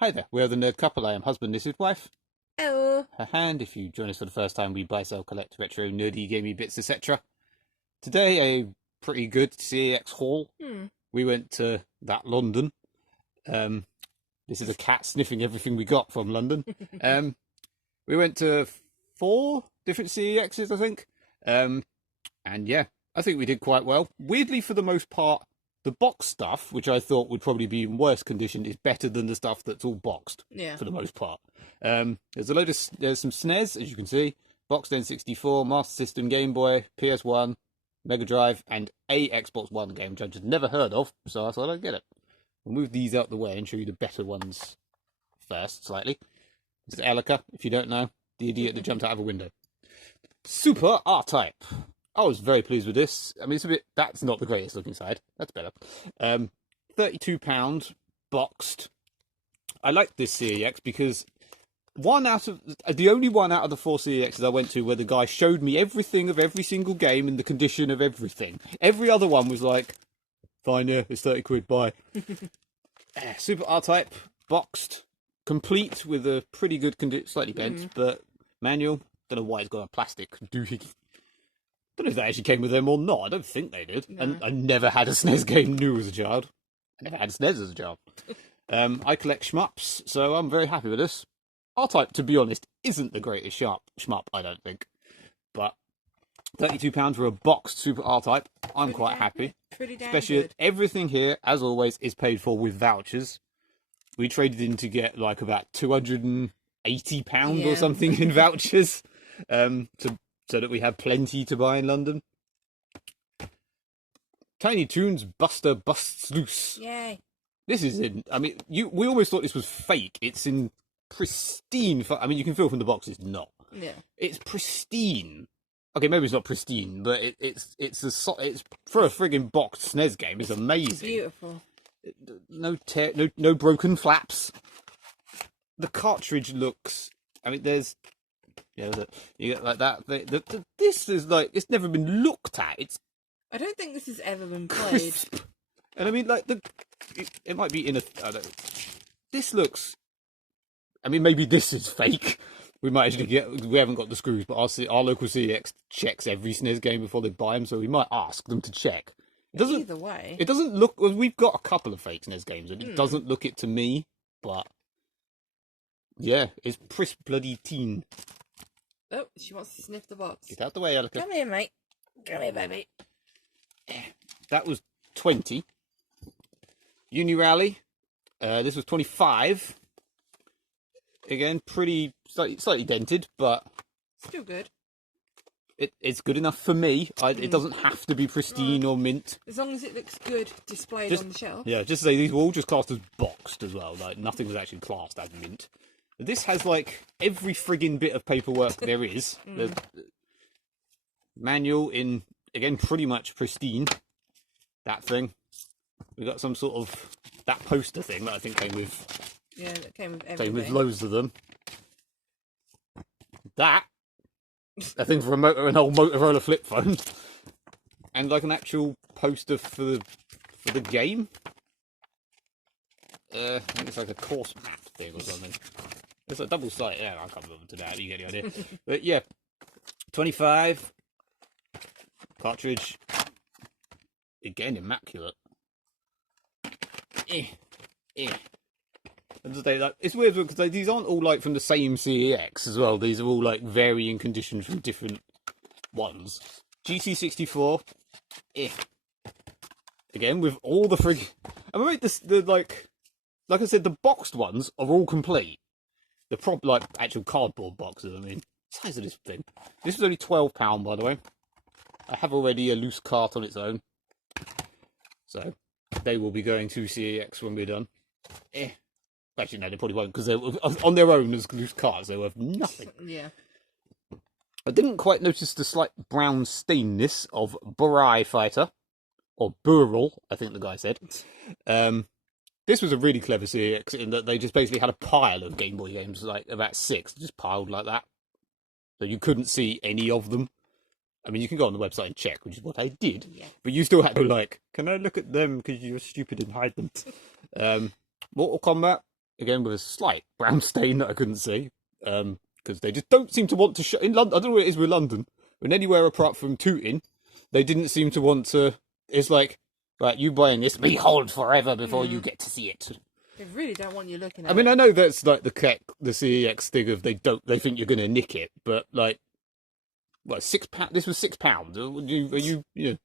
Hi there, we are the Nerd Couple. I am husband, this is wife. Oh, Her hand. If you join us for the first time, we buy, sell, collect retro, nerdy, gamey bits, etc. Today, a pretty good CEX haul. We went to that London. This is a cat sniffing everything we got from London. We went to 4 different CEXs, I think. And yeah, I think we did quite well. Weirdly, for the most part, the box stuff, which I thought would probably be in worse condition, is better than the stuff that's all boxed. yeah. For the most part. There's some SNES, as you can see, boxed N64, Master System, Game Boy, PS1, Megadrive, and a Xbox One game, which I've just never heard of, so I thought I'd get it. We'll move these out the way and show you the better ones first, slightly. This is Elika, if you don't know, the idiot that jumped out of a window. Super R-Type. I was very pleased with this. I mean, it's a bit... That's not the greatest looking side. That's better. £32 boxed. I liked this CEX because the only one out of the 4 CEXs I went to where the guy showed me everything of every single game and the condition of everything. Every other one was like, fine, yeah, it's 30 quid, bye. Super R-Type, boxed, complete with a pretty good condition, slightly bent, but manual. Don't know why it's got a plastic doohickey. Don't know if they actually came with them or not. I don't think they did. No. And I never had a SNES game new as a child. I never had a SNES as a child. I collect shmups, so I'm very happy with this. R-Type, to be honest, isn't the greatest shmup, I don't think. But £32 for a boxed Super R-Type, I'm quite happy. Pretty damn Especially good. everything here, as always, is paid for with vouchers. We traded in to get like about £280 or something in vouchers, so that we have plenty to buy in London. Tiny Toons Buster Busts Loose. Yay. This is in... I mean, we almost thought this was fake. It's in pristine... I mean, you can feel from the box it's not. Yeah. It's pristine. Okay, maybe it's not pristine, but it's for a friggin' boxed SNES game. It's amazing. Beautiful. No broken flaps. The cartridge looks... I mean, there's... Yeah, you get like that. This is like... It's never been looked at. It's I don't think this has ever been played. crisp. And I mean, like, it might be in a... I don't, this looks... I mean, maybe this is fake. We might actually get... We haven't got the screws, but our local CEX checks every SNES game before they buy them, so we might ask them to check. It doesn't... Either way. It doesn't look... Well, we've got a couple of fake SNES games, and it doesn't look it to me, but... Yeah, it's crisp bloody teen. Oh, she wants to sniff the box. Get out the way, Elika. Come here, mate. Come here, baby. That was 20. Uni Rally. This was 25. Again, pretty slightly dented, but Still good. it's good enough for me. It doesn't have to be pristine or mint. As long as it looks good displayed on the shelf. Yeah, just to say these were all just classed as boxed as well. Like nothing was actually classed as mint. This has like every friggin' bit of paperwork there is. The manual in again pretty much pristine. That thing. We got some sort of that poster thing that I think came with. Yeah, that came with everything. Came with loads of them. That I think for an old Motorola flip phone, and like an actual poster for the game. I think it's like a course map thing or something. It's a double site. Yeah, I can't remember to that. You get the idea. But yeah, 25 cartridge. Again, immaculate. And it's weird because these aren't all like from the same CEX as well. These are all like varying conditions from different ones. GT64. Again, with all the I mean, like I said, the boxed ones are all complete. The like actual cardboard boxes. I mean, size of this thing. This was only £12, by the way. I have already a loose cart on its own, so they will be going to CEX when we're done. Actually, no, they probably won't because they're on their own as loose carts. They're worth nothing. Yeah. I didn't quite notice the slight brown stainness of Burai Fighter, or Burl, I think the guy said. This was a really clever CEX in that they just basically had a pile of Game Boy games, like about 6, just piled like that. So you couldn't see any of them. I mean, you can go on the website and check, which is what I did. Yeah. But you still had to, like, can I look at them because you're stupid and hide them? Mortal Kombat, again with a slight brown stain that I couldn't see, because they just don't seem to want to show in London. I don't know what it is with London, but anywhere apart from Tooting, they didn't seem to want to. It's like, right, you buying this, we hold forever before you get to see it. They really don't want you looking at it. I mean, I know that's like the CEX thing of they think you're going to nick it, but like, what, £6? This was £6. Are you know?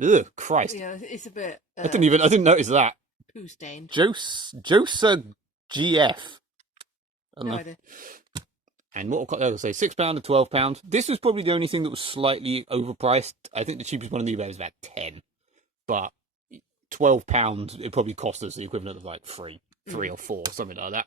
Ugh, Christ! Yeah, it's a bit. I didn't notice that. Poo stained. Josa GF. I don't know. idea. And what I'll say, £6 and £12. This was probably the only thing that was slightly overpriced. I think the cheapest one on eBay was about 10, but £12 it probably cost us the equivalent of like three or four, something like that.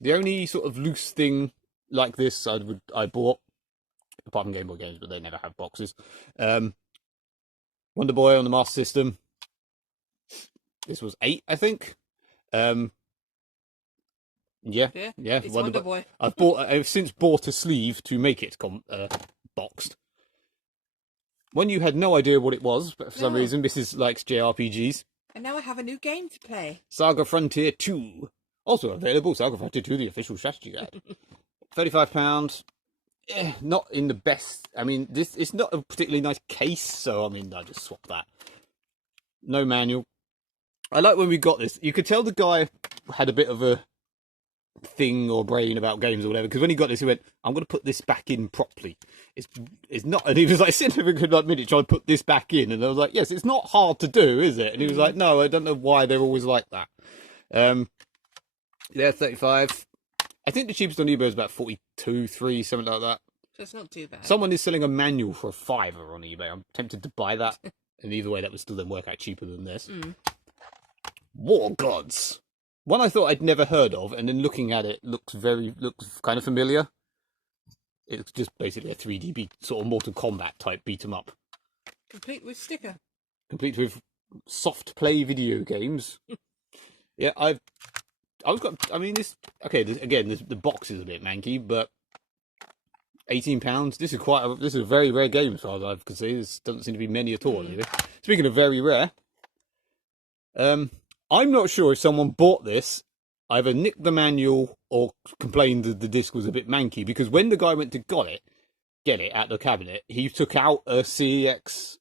The only sort of loose thing like this I bought, apart from Gameboy games, but they never have boxes. Wonder Boy on the Master System. This was 8, I think. Yeah. It's Wonder Boy. I've since bought a sleeve to make it boxed. When you had no idea what it was, but for some reason, Mrs. likes JRPGs. And now I have a new game to play. Saga Frontier 2. Also available, Saga Frontier 2, the official strategy guide. £35. Not in the best. I mean, it's not a particularly nice case, so I mean, I just swapped that. No manual. I like when we got this. You could tell the guy had a bit of a thing or brain about games or whatever, because when he got this, he went, "I'm going to put this back in properly." It's not, and he was like sitting there for a good minute trying to put this back in, and I was like, "Yes, it's not hard to do, is it?" And he was like, "No, I don't know why they're always like that." Yeah, 35. I think the cheapest on eBay is about 42, 3, something like that. So it's not too bad. Someone is selling a manual for £5 on eBay. I'm tempted to buy that, and either way, that would still then work out cheaper than this. War Gods. One I thought I'd never heard of, and then looking at it, looks kind of familiar. It's just basically a 3D sort of Mortal Kombat type beat 'em up, Complete with sticker. complete with soft play video games. Yeah, I mean, the box is a bit manky, but £18. This is a very rare game as far as I can see. This doesn't seem to be many at all. Anyway. Speaking of very rare, I'm not sure if someone bought this, either nicked the manual or complained that the disc was a bit manky, because when the guy went to get it out the cabinet, he took out a CEX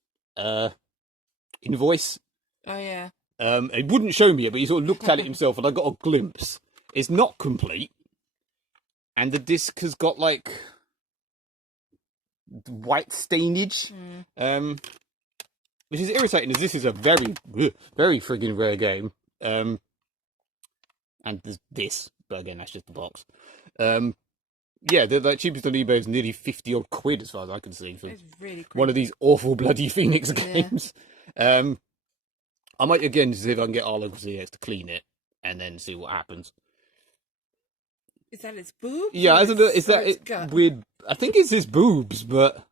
invoice. Oh yeah. He wouldn't show me it, but he sort of looked at it himself, and I got a glimpse. It's not complete, and the disc has got like white stainage, which is irritating, as this is a very, very friggin' rare game. And there's this, but again, that's just the box. Yeah, the cheapest on eBay is nearly 50 odd quid, as far as I can see, for really one of these awful bloody Phoenix games. I might again see if I can get our local CX to clean it and then see what happens. Is that its boobs? Yeah, is that it weird? I think it's his boobs, but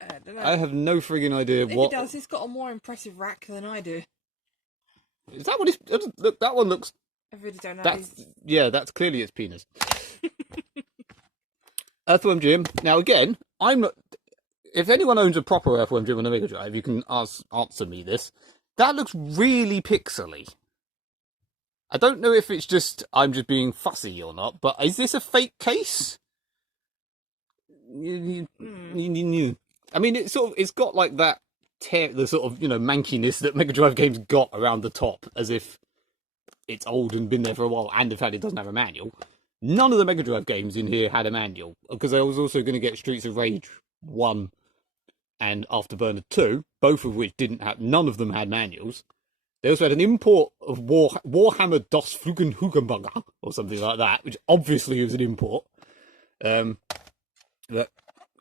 I don't know. I have no friggin' idea if what. It does. It's got a more impressive rack than I do. Is that what it's? Look, that one looks. I really don't know. That's clearly its penis. Earthworm Jim. Now again, I'm not. If anyone owns a proper Earthworm Jim on a Megadrive, you can answer me this. That looks really pixely. I don't know if it's just I'm just being fussy or not, but is this a fake case? I mean, it's got like that the sort of mankiness that Mega Drive games got around the top, as if it's old and been there for a while, and in fact it doesn't have a manual. None of the Mega Drive games in here had a manual, because I was also going to get Streets of Rage 1 and Afterburner 2, both of which none of them had manuals. They also had an import of Warhammer Das Flugenhugenburger, or something like that, which obviously was an import. But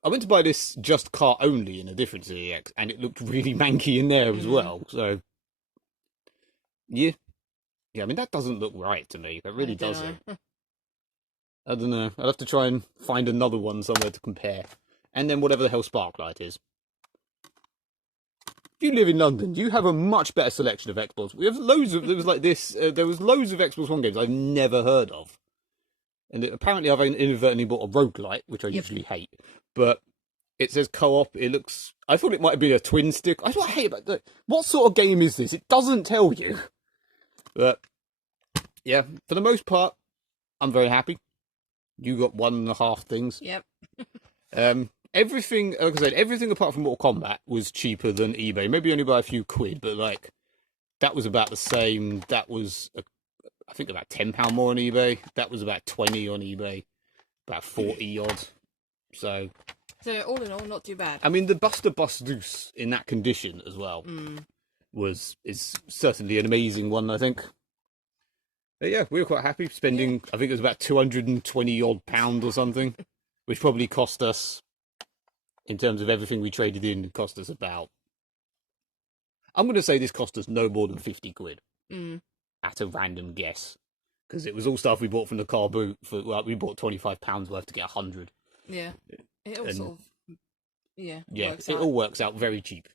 I went to buy this just car only in a different CEX, and it looked really manky in there as well. So, yeah, I mean, that doesn't look right to me. That really doesn't. I don't know. I'll have to try and find another one somewhere to compare. And then whatever the hell Sparklight is. If you live in London, you have a much better selection of Xbox. We have loads of, there was loads of Xbox One games I've never heard of. And apparently I've inadvertently bought a roguelite, which I usually hate. But it says co-op. I thought it might have been a twin stick. That's what I hate about that. What sort of game is this? It doesn't tell you. But yeah, for the most part, I'm very happy. You got 1.5 things. Yep. Everything, like I said, everything apart from Mortal Kombat was cheaper than eBay. Maybe only by a few quid, but like that was about the same. That was, I think, about £10 more on eBay. That was about 20 on eBay, about 40 odd. So all in all, not too bad. I mean, the Buster Bus-Deuce in that condition as well is certainly an amazing one, I think. But yeah, we were quite happy spending. I think it was about 220 odd pound or something, which probably cost us, in terms of everything we traded in, cost us about. I'm going to say this cost us no more than 50 quid at a random guess, because it was all stuff we bought from the car boot for. Well, we bought £25 worth to get 100. Yeah, it all sort of. Yeah, it all works out very cheap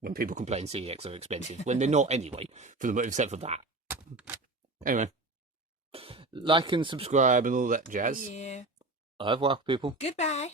when people complain CEX are expensive, when they're not anyway, except for that. Anyway, like and subscribe and all that jazz. Yeah. Au revoir, people. Goodbye.